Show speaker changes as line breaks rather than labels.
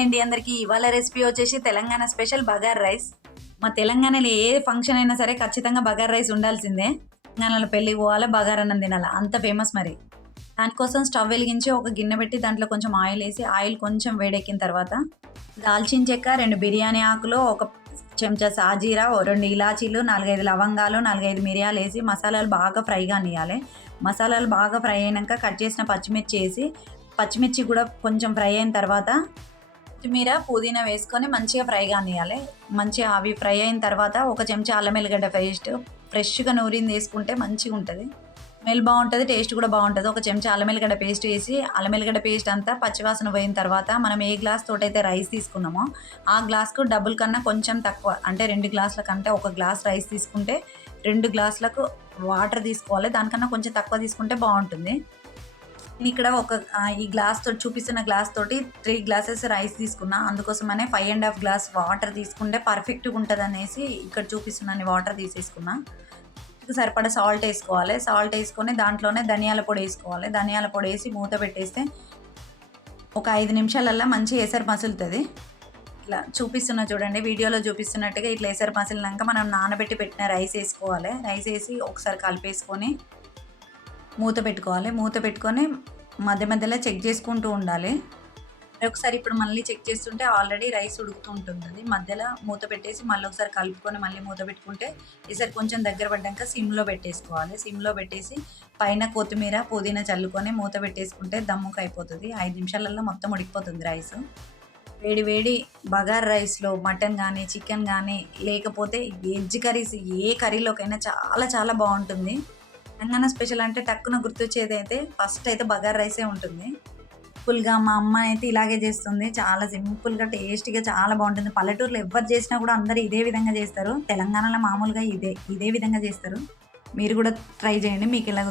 And అందరికీ ఇవాళ recipe వచ్చేసి తెలంగాణ స్పెషల్ బగార్ రైస్. మా తెలంగాణలో ఏ ఫంక్షన్ అయినా సరే ఖచ్చితంగా బగార్ రైస్ ఉండాల్సిందే. తెలంగాణలో పెళ్ళి పోవాలా బగార్ అన్నం తినాలా? అంత ఫేమస్ మరి. దానికోసం స్టవ్ వెలిగించి ఒక గిన్నె పెట్టి దాంట్లో కొంచెం ఆయిల్ వేసి ఆయిల్ కొంచెం వేడెక్కిన తర్వాత దాల్చిన చెక్క రెండు బిర్యానీ ఆకులు ఒక చెంచా సాజీరా రెండు ఇలాచీలు నాలుగైదు లవంగాలు నాలుగైదు మిరియాలు వేసి మసాలాలు బాగా ఫ్రైగా నియాలి మసాలాలు బాగా ఫ్రై అయినాక కట్ చేసిన పచ్చిమిర్చి వేసి పచ్చిమిర్చి కూడా కొంచెం ఫ్రై అయిన తర్వాత కొత్తిమీర పుదీనా వేసుకొని మంచిగా ఫ్రై కానియాలి మంచిగా అవి ఫ్రై అయిన తర్వాత ఒక చెంచా అల్లం ఎల్లిగడ్డ పేస్ట్ ఫ్రెష్గా నూరింది వేసుకుంటే మంచిగా ఉంటుంది. స్మెల్ బాగుంటుంది టేస్ట్ కూడా బాగుంటుంది. ఒక చెంచా అల్లం ఎల్లిగడ్డ పేస్ట్ వేసి అల్లం ఎల్లిగడ్డ పేస్ట్ అంతా పచ్చివాసన పోయిన తర్వాత మనం ఏ గ్లాస్ తోటైతే రైస్ తీసుకున్నామో ఆ గ్లాస్కు డబుల్ కన్నా కొంచెం తక్కువ అంటే రెండు గ్లాసుల కంటే ఒక గ్లాస్ రైస్ తీసుకుంటే రెండు గ్లాసులకు వాటర్ తీసుకోవాలి. దానికన్నా కొంచెం తక్కువ తీసుకుంటే బాగుంటుంది. నేను ఇక్కడ ఒక ఈ గ్లాస్ తోటి చూపిస్తున్న గ్లాస్ తోటి త్రీ గ్లాసెస్ రైస్ తీసుకున్నా. అందుకోసమనే five and half glass water తీసుకుంటే పర్ఫెక్ట్గా ఉంటుంది అనేసి ఇక్కడ చూపిస్తున్నాను వాటర్ తీసేసుకున్నా. సరిపడా సాల్ట్ వేసుకోవాలి. సాల్ట్ వేసుకొని దాంట్లోనే ధనియాల పొడి వేసుకోవాలి. ధనియాల పొడి వేసి మూత పెట్టేస్తే ఒక ఐదు నిమిషాలల్లా మంచి ఎసరు మసులుతుంది. ఇట్లా చూపిస్తున్నా చూడండి. వీడియోలో చూపిస్తున్నట్టుగా ఇట్లా ఎసరు మసిలినాక మనం నానబెట్టి పెట్టిన రైస్ వేసుకోవాలి. రైస్ వేసి ఒకసారి కలిపేసుకొని మూత పెట్టుకోవాలి. మూత పెట్టుకొని మధ్య మధ్యలో చెక్ చేసుకుంటూ ఉండాలి. ఒకసారి ఇప్పుడు మళ్ళీ చెక్ చేస్తుంటే ఆల్రెడీ రైస్ ఉడుకుతూ ఉంటుంది మధ్యలో మూత పెట్టేసి మళ్ళీ ఒకసారి కలుపుకొని మళ్ళీ మూత పెట్టుకుంటే ఈసారి కొంచెం దగ్గర పడ్డాక సిమ్లో పెట్టేసుకోవాలి. సిమ్లో పెట్టేసి పైన కొత్తిమీర పుదీనా చల్లుకొని మూత పెట్టేసుకుంటే దమ్ముకు అయిపోతుంది. ఐదు నిమిషాలలో మొత్తం ఉడికిపోతుంది రైస్. వేడి వేడి బగార్ రైస్లో మటన్ కానీ చికెన్ కానీ లేకపోతే వెజ్ కర్రీస్ ఏ కర్రీలోకైనా చాలా చాలా బాగుంటుంది. తెలంగాణ స్పెషల్ అంటే టక్కున గుర్తొచ్చేది అయితే ఫస్ట్ అయితే బగార్ రైసే ఉంటుంది. సింపుల్గా మా అమ్మ అయితే ఇలాగే చేస్తుంది. చాలా సింపుల్గా టేస్టీగా చాలా బాగుంటుంది. పల్లెటూరులో ఎవరు చేసినా కూడా అందరూ ఇదే విధంగా చేస్తారు. తెలంగాణలో మామూలుగా ఇదే ఇదే విధంగా చేస్తారు. మీరు కూడా ట్రై చేయండి. మీకు ఇలా